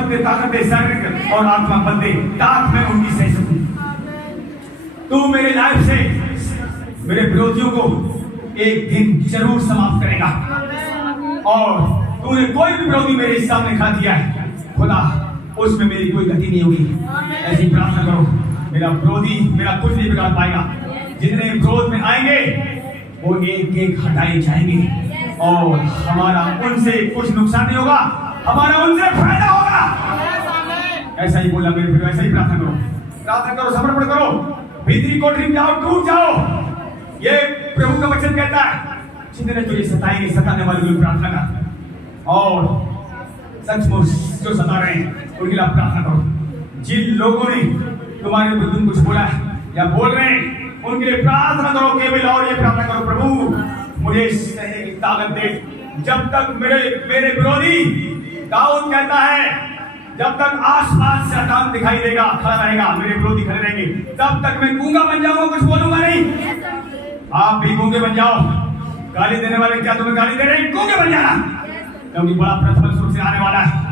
बल दे, ताकत दे, शारीरिक और आत्मा बल दे, ताकि मैं उनकी सह सकूं। तू मेरे लाइफ से मेरे विरोधियों को एक दिन जरूर समाप्त करेगा। और तूने कोई भी विरोधी मेरे सामने खा दिया है खुदा, उसमें मेरी कोई गति नहीं होगी। ऐसी प्रार्थना करो, मेरा विरोधी मेरा कुछ नहीं बिगाड़ पाएगा। जितने विरोध में आएंगे वो एक एक हटाए जाएंगे और हमारा उनसे कुछ नुकसान नहीं होगा, हमारा उनसे फायदा होगा। ऐसा ही बोला मेरे भाई, ऐसा ही प्रार्थना करो, प्रार्थना करो, समर्पण करो, भीतरी कोठरी में जाओ, टूट जाओ। ये प्रभु का वचन कहता है, जितने तुझे सताएंगे, सताने वाले लोग प्रार्थना कर, और सचमुच जो सता रहे हैं उनके लिए प्रार्थना करो। जिन लोगों ने तुम्हारे विरुद्ध कुछ बोला है या बोल रहे हैं उनके लिए प्रार्थना करो केवल, और ये प्रार्थना करो, प्रभु मुझे सहने की ताकत दे। जब तक मेरे विरोधी, दाऊद कहता है, जब तक आसपास से शैतान दिखाई देगा, खड़ा रहेगा, मेरे विरोधी खड़े रहेंगे, तब तक मैं गूंगा बन जाऊंगा, कुछ बोलूंगा नहीं। आप भी गूंगे बन जाओ। गाली देने वाले क्या तुम्हें गाली दे रहे हैं? गूंगे बन जाना, क्योंकि बड़ा प्रतिफल स्वर्ग से आने वाला है।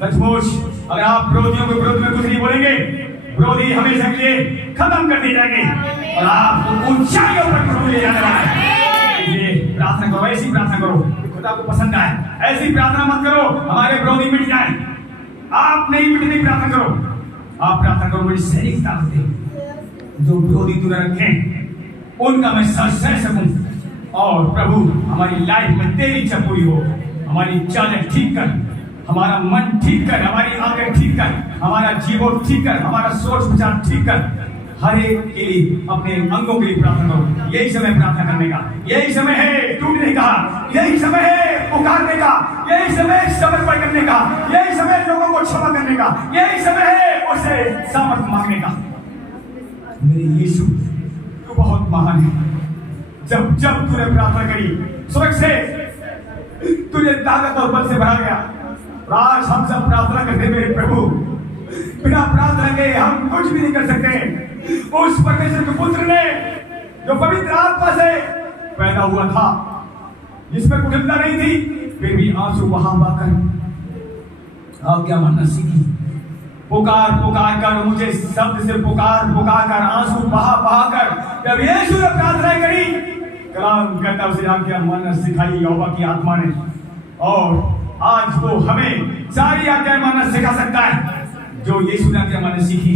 सचमुच अगर आप विरोधियों के विरोध में कुछ नहीं बोलेंगे, विरोधी हमेशा के लिए खत्म कर दिए जाएंगे और आपको ऊंचाइयों पर प्रभु ले जाने वाला है। इसलिए प्रार्थना करो, ऐसी प्रार्थना करो खुदा को पसंद आए। ऐसी प्रार्थना मत करो हमारे विरोधी मिट जाए, आप नहीं मिटने की प्रार्थना करो। आप प्रार्थना करो, मुझे सैनिक ताकत दे, जो विरोधी तूने रखे उनका मैं सह सकूं। और प्रभु हमारी लाइफ में तेरी इच्छा पूरी हो। हमारी चालें ठीक कर, हमारा मन ठीक कर, हमारी आंखें ठीक कर, हमारा जीवन ठीक कर, हमारा सोच विचार ठीक कर। हर एक के लिए, अपने अंगों के लिए प्रार्थना करो। यही समय प्रार्थना करने का, यही समय है टूटने का, यही समय है पुकारने का, यही समय समर्पण करने का, यही समय लोगों को क्षमा करने का, यही समय है उसे सामर्थ्य मांगने का। मेरे यीशु तू बहुत महान है। जब जब तूने प्रार्थना करी, स्वर्ग से तुझे ताकत और बल से भरा गया। आज हम सब प्रार्थना करते मेरे प्रभु, बिना प्रार्थना के हम कुछ भी नहीं कर सकते। उस परमेश्वर के पुत्र ने जो पवित्र आत्मा से पैदा हुआ था, जिसमें कुटिलता नहीं थी, फिर भी आंसू बहा कर आप क्या मानना सीखी। पुकार पुकार कर, मुझे शब्द से पुकार पुकार कर, आंसू बहा बहा कर जब यीशु ने प्रार्थना करी, कलाम कहता उसे आज्ञा मानना सिखाई यहोवा की आत्मा ने। और आज वो हमें सारी आज्ञा मानना सिखा सकता है जो यीशु ने आज्ञा मानना सीखी।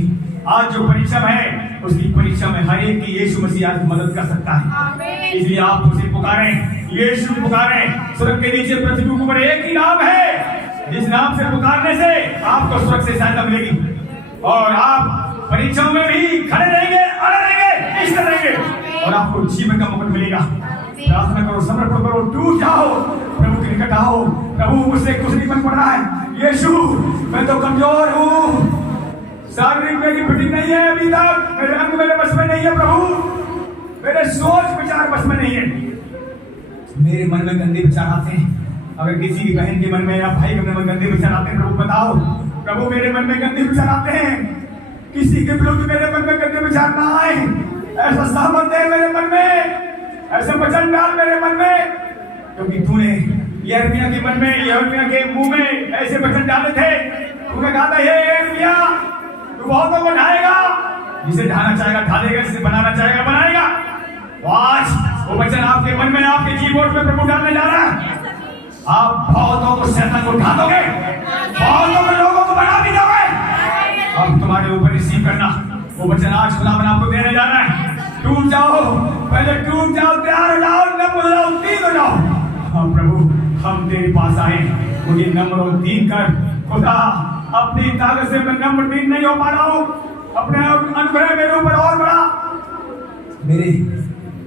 आज जो परीक्षा में है, उसकी परीक्षा में हर एक की यीशु मसीह आज मदद कर सकता है। इसलिए आप उसे पुकारें, यीशु पुकारें। स्वर्ग के नीचे पृथ्वी के ऊपर एक ही नाम है, जिस नाम से पुकारने से आपको स्वर्ग से सहायता मिलेगी और आप परीक्षाओं में भी खड़े रहेंगे, अड़े रहेंगे, इष्ट रहेंगे और आपको जीवन का मुकुट मिलेगा। प्रार्थना करो, समर्पण करो, टूट जाओ, प्रभु के निकट आओ। प्रभु मुझसे कुछ नहीं बन पड़ रहा है, यीशु मैं तो कमजोर हूँ, शारीरिक मेरी फिटिंग नहीं है अभी तक, मेरे अंग मेरे बस में नहीं है प्रभु, मेरे सोच विचार बस में नहीं है, मेरे मन में गंदे विचार आते हैं। अगर किसी की बहन के मन में या भाई के मन में गंदे विचार आते हैं, प्रभु बताओ, प्रभु मेरे मन में गंदे विचार आते हैं, किसी के विरुद्ध मेरे मन में गंदे विचार ना आए, ऐसा सामर्थ है मेरे मन में, ऐसे वचन डाल मेरे मन में, क्योंकि तूने यिर्मयाह के मन में, यिर्मयाह के मुंह में ऐसे वचन डाले थे। तूने कहा था, हे यिर्मयाह तू बहुतों को ढाएगा, जिसे ढाना चाहेगा ढालेगा, जिसे बनाना चाहेगा बनाएगा। तो आज वो वचन आपके मन में, आपके कीबोर्ड में प्रभु डालने जा रहा है। आप बहुतों को शैतान को ढा दोगे, बहुतों को लोगों को बना भी दोगे। अब तुम्हारे ऊपर रिसीव करना वो वचन आज खुदा बना आपको देने जा रहा है। टूट जाओ, पहले टूट जाओ, तैयार हो जाओ, नम्र हो जाओ, दीन हो जाओ। हाँ प्रभु, हम तेरे पास आए, मुझे नम्र और दीन कर। खुदा अपनी ताकत से मैं नम्र दीन नहीं हो पा रहा हूँ, अपने अनुग्रह मेरे ऊपर और बढ़ा, मेरे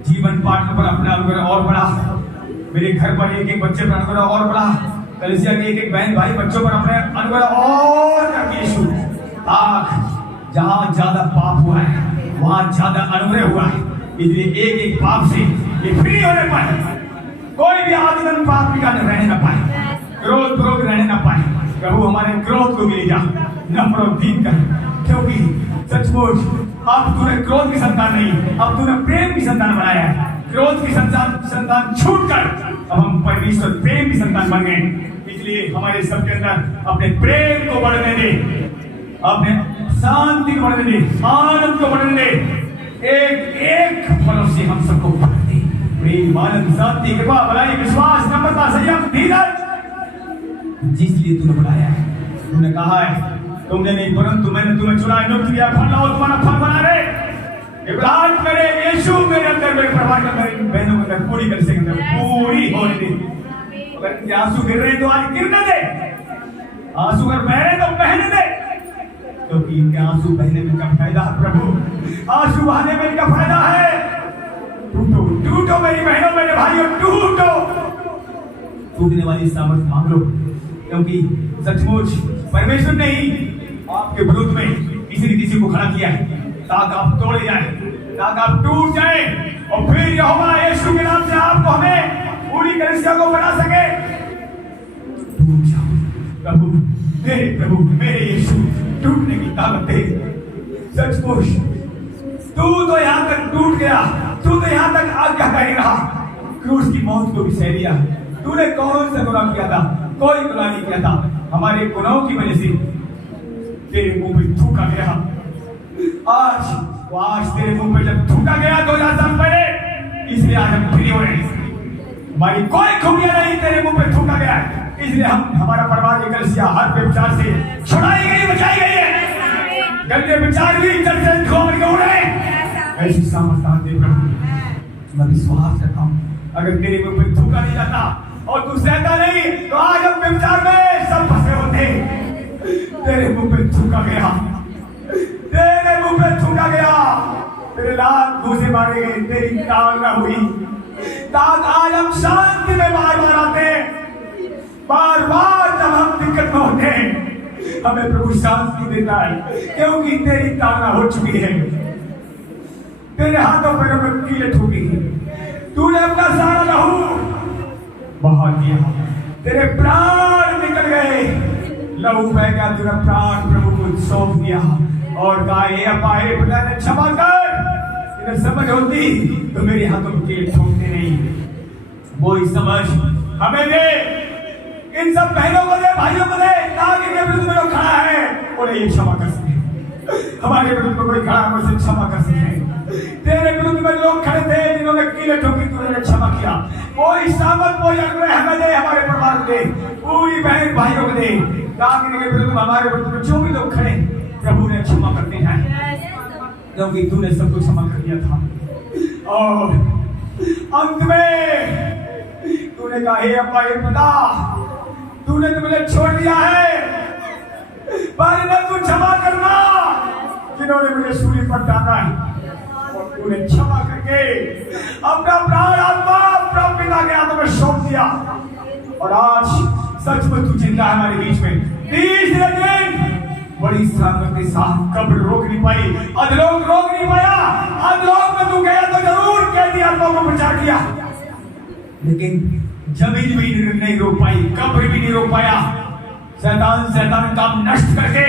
जीवन पाठ पर अपना अनुग्रह और बढ़ा, मेरे घर पर एक एक बच्चे पर अनुग्रह और बढ़ा, कलीसिया के एक एक बहन भाई बच्चों पर अपने अनुग्रह और कर। यीशु आग जहाँ ज्यादा पाप हुआ है वहां ज्यादा अनुग्रह हुआ है, इसलिए एक एक पाप से ये फ्री होने पाए, कोई भी आदमी पाप का रहने न पाए, क्रोध रहने न पाए। प्रभु हमारे क्रोध को मिल जा, नम्र और दीन कर, क्योंकि सचमुच अब तूने क्रोध की संतान नहीं, अब तूने प्रेम की संतान बनाया है। क्रोध की संतान छूट कर अब हम परमेश्वर प्रेम की संतान बन गए। इसलिए हमारे सबके अंदर अपने प्रेम को बढ़ने दे, अपने शांति को बढ़ने दे, आनंद को बढ़ने दे। एक एक फलों से हम सबको भर दे। प्रेम, आनंद, शांति, कृपा, भलाई, विश्वास, नम्रता, संयम, धीरज, जिसलिए तूने बुलाया है। तूने कहा है तुमने नहीं परंतु मैंने तुम्हें चुना, नियुक्त किया, फल लाओ, तुम्हारा फल बना रहे। इब्राहिम मेरे यीशु मेरे अंदर, मेरे परिवार के अंदर, बहनों के अंदर, पूरी कलीसिया के अंदर पूरी होने दे। अगर इनके आंसू गिर रहे तो आज गिरने दे, आंसू अगर बह रहे तो बहने दे, क्योंकि इनके आंसू बहने में क्या फायदा है प्रभु, आंसू बहाने में क्या फायदा है। टूटो टूटो मेरी बहनों, मेरे भाइयों, टूटो। टूटने वाली सामर्थ मांग लो, क्योंकि सचमुच परमेश्वर ने ही आपके विरुद्ध में किसी न किसी को खड़ा किया है, ताकि आप तोड़े जाए, ताकि आप टूट जाए, और फिर यहोवा यीशु के नाम से आपको, हमें पूरी कलीसिया को बना सके। टूट जाओ प्रभु, मेरे यीशु, टूटने की ताकत दे। सचमुच तू तो यहाँ तक टूट गया, तू तो यहाँ तक आज्ञाकारी रहा, क्रूस की मौत को भी सह लिया। तूने कौन सा गुनाह किया था? कोई गुनाह नहीं किया था। हमारे गुनाहों की वजह से तेरे मुंह पे थूका गया। आज तेरे मुंह पे जब थूका गया 2000 साल पहले, इसलिए आज हम फ्री हो रहे हैं। हमारी कोई खूबियां नहीं, तेरे मुंह पे थूका गया है, इसलिए हम, हमारा परिवार की कलीसिया हर व्यभिचार से छुड़ाई गई, बचाई गई है। गंदे विचार भी जल से धुआं बन के उड़ रहे हैं। ऐसी सामर्थ्य दे प्रभु। मैं विश्वास करता हूँ अगर तेरे मुंह पे थूका नहीं जाता और तू सहता नहीं, तो आज हम व्यभिचार में सब फंसे होते। तेरे मुंह पे थूका गया, तेरे मुंह पे थूका गया, तेरे लाल घूसे मारे गए, तेरी टांग न हुई, ताकि आज हम शांति में बार बार आते। बार बार जब हम दिक्कत में होते हैं, हमें प्रभु शांति देता है, क्योंकि तेरी टांग हो चुकी है, तेरे हाथों पैरों में कीले ठोकी है, तूने अपना सारा लहू बहा दिया, तेरे प्राण निकल गए, लहू बह गया, तेरा प्राण प्रभु को सौंप दिया और कहा, हे अब्बा, हे पिता ने क्षमा कर। इधर समझ होती तो मेरे हाथों में कीले ठोकते नहीं। वो ही समझ हमें दे, इन सब बहनों को दे, भाइयों को दे, ताकि इनके विरुद्ध में जो खड़ा है उन्हें ये क्षमा कर सके। हमारे विरुद्ध में कोई खड़ा है, उसे क्षमा कर सके। तेरे विरुद्ध में लोग खड़े थे जिन्होंने कीले ठोकी, तूने क्षमा किया। कोई सामर्थ, कोई अनुग्रह हमें दे, हमारे परिवार को दे, पूरी बहन भाइयों को दे, ताकि इनके विरुद्ध में, हमारे विरुद्ध में जो भी लोग खड़े, प्रभु ने क्षमा करते जाए, क्योंकि तूने सबको क्षमा कर दिया था। और अंत में तूने कहा, हे अब्बा, हे पिता, तूने तो मुझे छोड़ दिया है, पर इन्हें तू क्षमा करना जिन्होंने मुझे सूली पर टांगा है। और तूने क्षमा करके अपना प्राण आत्मा प्रभु पिता के हाथों में सौंप दिया। और आज सच में तू जिंदा है हमारे बीच में। 30 दिन बड़ी सामर्थ के साथ कब्र रोक नहीं पाई, अधलोक रोक नहीं पाया। अधलोक में तू गया तो जरूर कैदी आत्माओं को प्रचार किया, लेकिन जमीन भी नहीं रोक पाई, कब्र भी नहीं रोक पाया। शैतान काम नष्ट करके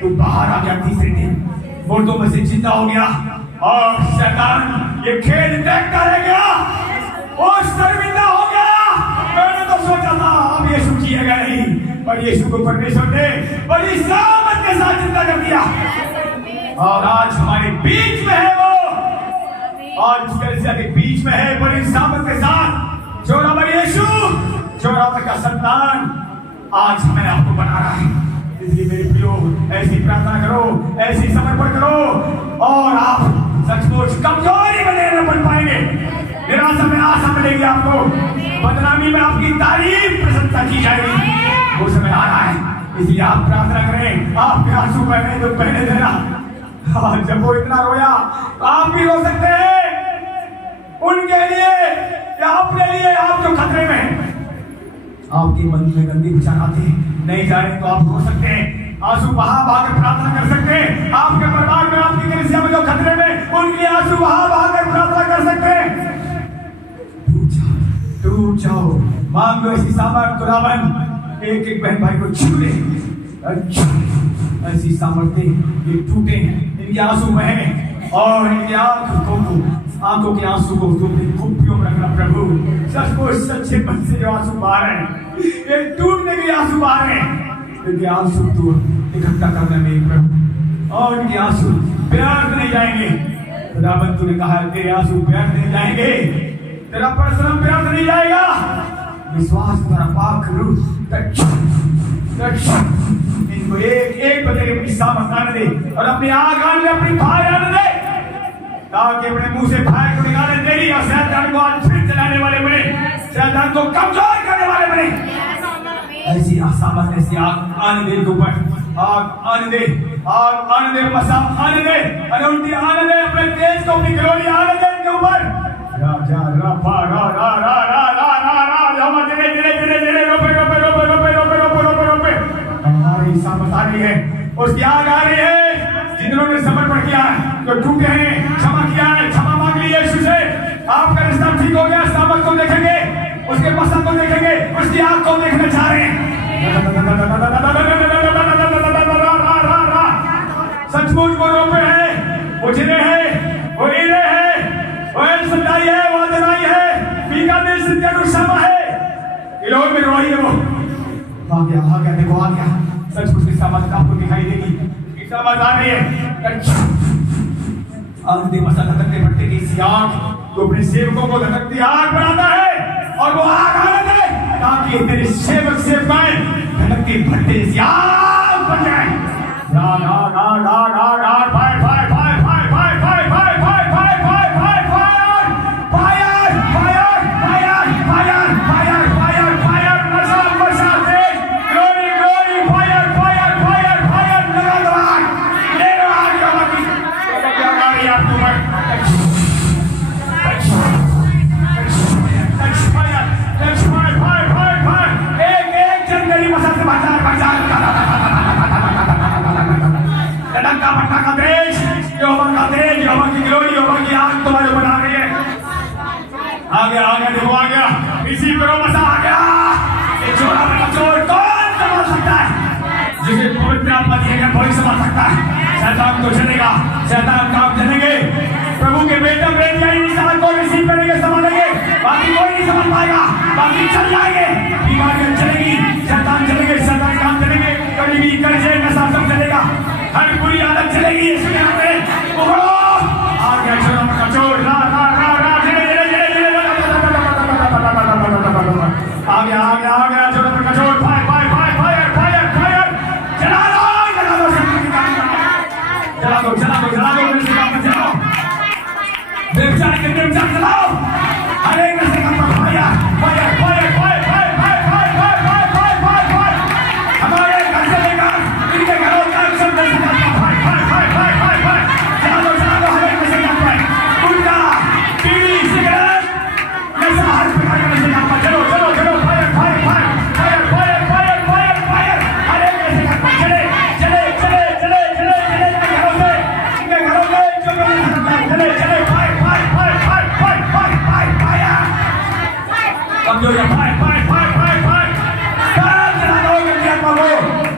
तू बाहर आ गया 3 दिन, मुर्दों में से जिंदा हो गया, और शैतान ये खेल देखता रह गया, और शर्मिंदा हो गया। मैंने तो सोचा था अब यीशु जिएगा नहीं, पर यीशु को परमेश्वर ने बड़ी सामर्थ के साथ जिंदा कर दिया, और आज हमारे बीच में है वो, आज कलीसिया के बीच में है बड़ी सामर्थ के साथ। जो हमारे यीशु, जो का संतान आज हमें आपको बना रहा है। इसलिए मेरे प्रियो, ऐसी प्रार्थना करो, ऐसी समर्पण करो, और आप सचमुच कमजोरी में नहीं बन पाएंगे। निराशा में आशा मिलेगी आपको, बदनामी में आपकी तारीफ प्रशंसा की जाएगी। वो समय आ रहा है, इसलिए आप प्रार्थना करें। आपके आंसू बहने तो बहने देना। जब वो इतना रोया, आप भी रो सकते हैं उनके लिए या अपने लिए। आप जो खतरे में, आपके मन में गंदे विचार आते हैं, नहीं जा रहे तो आप रो सकते हैं, आंसू बहा कर प्रार्थना कर सकते हैं। आपके परिवार में, आपकी कलीसिया में जो खतरे में, उनके लिए आंसू बहा कर प्रार्थना कर सकते हैं। टूट जाओ, मांग लो ऐसी सामर्थ। खुदावन एक एक बहन भाई को छू ले, ऐसी सामर्थ्य ये टूटे हैं, इनके आंसू बहे, और इनके आंखों के आंसू को तुम खूब चुप्पियों में रखना प्रभु। सचमुच सच्चे मन से जो आंसू बहा रहे हैं, ये टूटने के आंसू बहा रहे हैं, क्योंकि आंसू तू इकट्ठा करना नहीं प्रभु, और इनके आंसू व्यर्थ नहीं जाएंगे। खुदाबंद तूने कहा है तेरे आंसू व्यर्थ नहीं जाएंगे, तेरा परिश्रम व्यर्थ नहीं जाएगा। विश्वास द्वारा पाक करूं, इनको एक एक बदले अपनी सामर्थ आने दे और अपनी आग आने दे, अपनी फायर आने दे, ताकि अपने मुंह से फायर को निकाले तेरी और शैतान को आज फिर जलाने वाले बने, शैतान को कमजोर करने वाले बने। ऐसी सामर्थ, ऐसी आग आने दे इनके ऊपर, आग आने दे, आग आने दे, मसा आने दे, अनौती आने दे, अपने तेज को, अपनी ग्लोरी आने दे इनके ऊपर। राजा रफा रा रा रा रा रा रा रा हम धीरे धीरे धीरे धीरे रोपे रोपे रोपे रोपे रोपे रोपे रोपे रोपे हमारी सामर्थ आ रही है, उसकी आग आ रही है। जिन्होंने समर्पण किया है, जो टूटे हैं, क्षमा किया है, क्षमा मांग ली यीशु से, आपका रिश्ता ठीक हो गया। सामर्थ को देखेंगे, उसके पसंद को देखेंगे, उसकी आग को देखना चाह रहे हैं। सचमुच वो रोपे हैं, वो जिने हैं, वो हीरे हैं, वो एलसदाई है, वो अदनाई है, पीका दिल सिद्ध अनुशमा है, इलोह में रोही है। वो आ गया देखो आ गया। सचमुच की सामर्थ आपको दिखाई देगी, समझ आ रही है। अंधे मसा धधकते भट्टे की सी आग जो अपने सेवकों को धधकती आग बनाता है, और वो आग आने दे ताकि तेरे सेवक सेवकाएं धधकती भट्टे की आग बन जाए। ना ना ना ना ना ना fire fire fire fire fire fire fire fire fire fire fire fire fire fire fire fire fire मसा मसा तेज glory glory fire fire fire fire लगा दो आग, ले लो आग का बाकी क्या आ रही है आपके ऊपर। एक एक जंगली मसा से बाजार लड़का पट्टा का देश, यहोवा का देश, यहोवा की ग्लोरी, यहोवा की आग तुम्हारे ऊपर आ रही है। आ गया देखो आ गया, इसी पर मसा आ गया। ये चोरा बड़ा चोर कौन संभाल सकता है? जिसे पवित्र आत्मा दिएगा कोई संभाल सकता है। शैतान तो चलेगा, शैतान काम चलेंगे, प्रभु के बेटा बेटियां इस आग को रिसीव करेंगे, संभालेंगे, बाकी कोई नहीं संभाल पाएगा, बाकी चल जाएंगे। बीमारियां चलेगी, शैतान चलेंगे, शैतान काम चलेंगे, गरीबी कर्जे नशा सब चलेगा, हर बुरी आदत चलेगी। इसके यहाँ पे आ गया चोरों का चोर, रा रा रा रा धीरे धीरे धीरे धीरे आ गया चोरों का चोर। Fire fire fire fire fire fire जला दो व्यभिचार के व्यभिचार जलाओ, हर एक नशे का fire fire fire fire fire fire fire fire fire fire fire हमारे घर से लेकर इनके घरों तक सब नशे का fire fire fire fire fire fire जला दो हर एक नशे का फायर, गुटखा, बीड़ी, सिगरेट, नशा, हर प्रकार का नशे का फायर। चलो चलो चलो fire fire fire fire fire fire fire fire हर एक नशे का फायर चले चले चले चले चले चले इनके घरों से जो चले चले fire fire fire fire fire fire fire fire कमजोर है fire fire fire fire fire सब चला दो गंदी आत्मा को,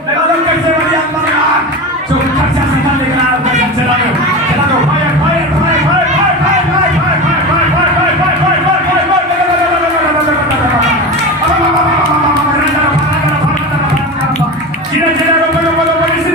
लगा दो कैसे वाली आत्मा में आग जो खर्चा शैतान लेकर आ रहा है, चला दो fire fire fire fire fire fire fire fire fire fire fire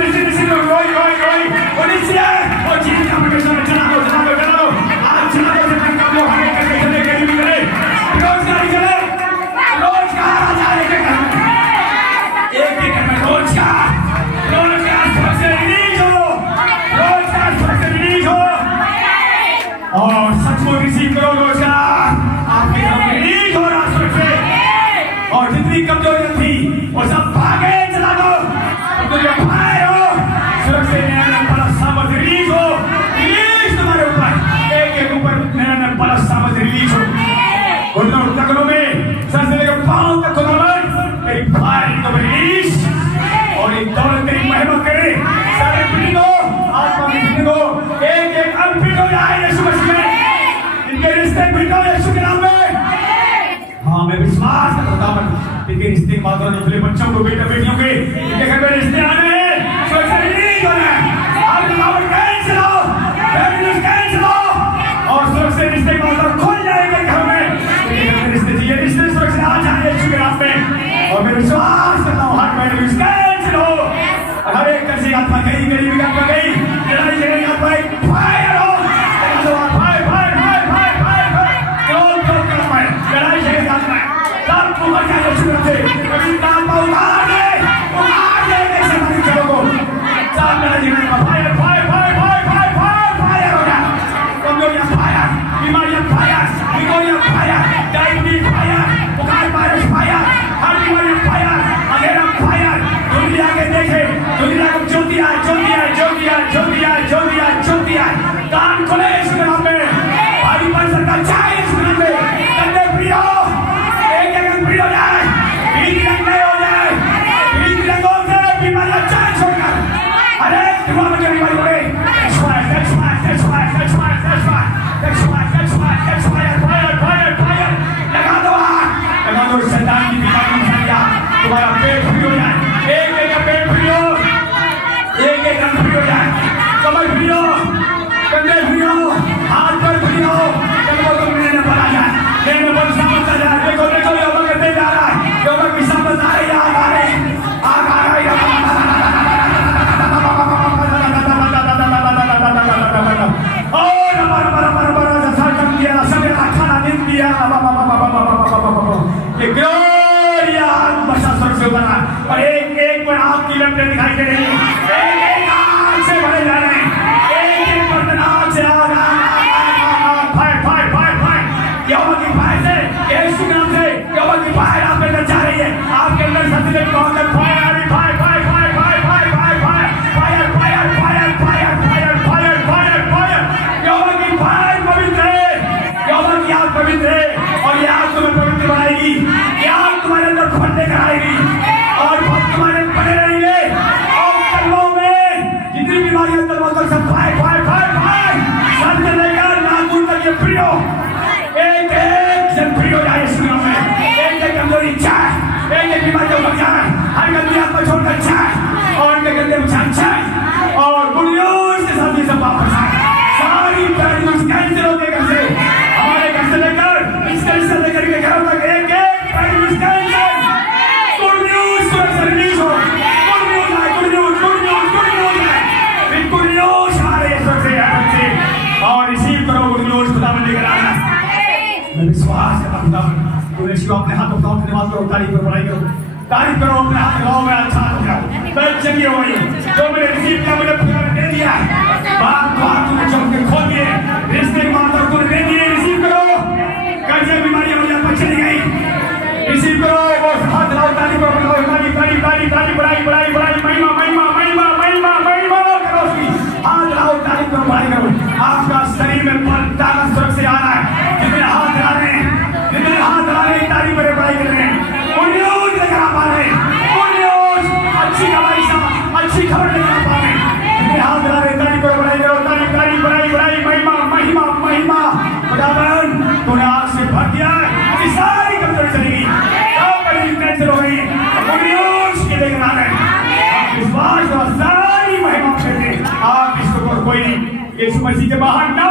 fire और सचमुच रिसीव करो रोजगार, आपके घर में रिलीज हो रहा सुरख से, और जितनी कमजोरियां थी वो सब भागे चला दो, कमजोरियां भागे हो सुरख से नया बड़ा सामर्थ रिलीज हो, रिलीज तुम्हारे ऊपर एक एक ऊपर नया बड़ा सामर्थ रिलीज हो। घुटनों तकड़ों में सर से लेकर पांव तक खुदावन तेरी फायर को रिलीज, और एक दौलत तेरी महिमा करे, सारे पीढ़ी को आत्मा की पीढ़ी को एक एक अंग पीढ़ी हो जाए यीशु मसीह में, इनके रिश्ते पीढ़ी हो यीशु के नाम में। हाँ मैं विश्वास करता हूँ इनके रिश्ते माता ने खुले बच्चों को, बेटा बेटियों के इनके घर में रिश्ते आने हैं, सुरक्षा रिलीज होना है, आप रुकावट कैंसिल हो, फैमिली कैंसिल हो, और सुरक्षा रिश्ते माता खुल जाएंगे घर में, और मैं विश्वास करता हूँ हाथ पैर कैंसिल हो और हर एक कैसी आत्मा गई गरीबी की आत्मा गई लड़ाई झगड़े की आत्मा फायर हो fire fire fire fire fire fire क्रोध क्रोध की आत्मा लड़ाई झगड़े की आत्मा सब उमर जाए यीशु नाम से कभी आत्मा उतार दे कैसे हमारी चलो को सब लड़ाई झगड़े का fire fire fire fire fire fire fire हो जाए कमजोरियां फायर बीमारियां फायर बीमारियां फायर डायबिटीज फायर बुखार वायरस फायर हर बीमारी फायर अंधेरा फायर दुनिया के देखे दुनिया को ज्योति आए ज्योति आए ज्योति आए ज्योति आए ज्योति आए ज्योति आए कान खोले यीशु के नाम में भारी परिसर का चाहे यीशु के नाम में कंधे फ्री हो एक जगह फ्री हो जाए बीच रंग नहीं हो जाए बीच रंगों से बीमारियां चाहे छोड़कर अरे दुआ में जो बीमारी होगी that's why that's why that's why that's why that's why that's why that's why that's why fire fire fire लगा दो शैतान की बीमारी तुम्हारा पेट फ्री हो जाए एक एक पेट फ्री हो एक एक रंग फ्री हो जाए कमर फ्री हो कंधे फ्री हो हाथ पर फ्री हो कमर को मिलने पर आ जाए लेने पर सामत आ जाए देखो देखो योगा करते जा रहा है योगा की सामत आ रही है आ रही आ रही और हमारा जैसा कम किया समय खाना दिन दिया ये ग्लोरिया बसा स्वर्ग से उतरा और एक एक पर आग की लपटें दिखाई दे रही हैं एक एक आग से भरे जा रहे हैं एक एक बर्तन आग से आग फायर फायर फायर फायर यहोवा की फायर से यीशु के नाम से यहोवा की फायर आप अंदर जा रही है आपके अंदर सत्य में बहुत फायर आ रही fire fire fire fire fire fire fire fire fire fire fire fire fire fire यहोवा की फायर पवित्र है यहोवा की आग पवित्र है और ये आग तुम्हें पवित्र बनाएगी ये आग तुम्हारे अंदर फटने कराएगी और भक्त तुम्हारे बने रहेंगे और कलमों में जितनी बीमारियां कलमों तक सब fire fire fire fire sir से लेकर नाखून तक ये फ्री हो एक एक जन फ्री हो जाए इस दुनिया में एक एक कमजोरी चाहे एक एक बीमारी उतर जाए हर गंदी आत्मा छोड़कर जाए और उनके गंदे विचार जाए और गुड न्यूज़ के साथ ये सब वापस आए सारी बैड न्यूज़ कैंसिल हो गए घर से हमारे घर से लेकर इस घर से लेकर के घरों तक एक एक bad news cancel good news तुरंत रिलीज हो गुड न्यूज़ आए good news good news good news आए गुड न्यूज़ हमारे ईश्वर से और रिसीव करो गुड न्यूज़ खुदा में लेकर आना मैं विश्वास करता हूं खुदा तूने इसको अपने हाथ उठाओ धन्यवाद करो तारीफ करो बड़ाई करो तारीफ करो अपने हाथ लगाओ मैं अच्छा हो जाऊं मैं चंगी हो गई जो मैंने रिसीव किया मैंने खुदा ने दे दिया बात बात तूने चौके खोल दिए रिश्ते की बात तूने दे दिए रिसीव करो कैसे बीमारी हो जाए चली गई रिसीव करो वो हाथ लगाओ तारीफ करो तारीफ तारीफ तारीफ तारीफ बड़ाई बड़ाई बड़ाई महिमा महिमा महिमा महिमा महिमा करो उसकी हाथ लगाओ तारीफ करो बड़ाई करो आपका शरीर में बल ताकत सुरक्षा से आ रहा है जितने हाथ लगा रहे हैं जितने हाथ लगा रहे हैं तारीफ करे बड़ाई कर रहे हैं न्यूज़ लेकर आ पा रहे हैं न्यूज़ अच्छी खबर अच्छी खबर लेकर आ पा रहे हैं जितने हाथ लगा रहे हैं तारीफ करो बड़ाई करो तारीफ तारीफ बड़ाई बड़ाई महिमा महिमा महिमा खुदावन तूने आग से भर दिया है सारी कमजोरी चलेगी सब बड़ी कैंसिल हो गई न्यूज़ के लेकर आ रहे हैं विश्वास और सारी महिमा करते आप इसको कोई यीशु मसीह के बाहर ना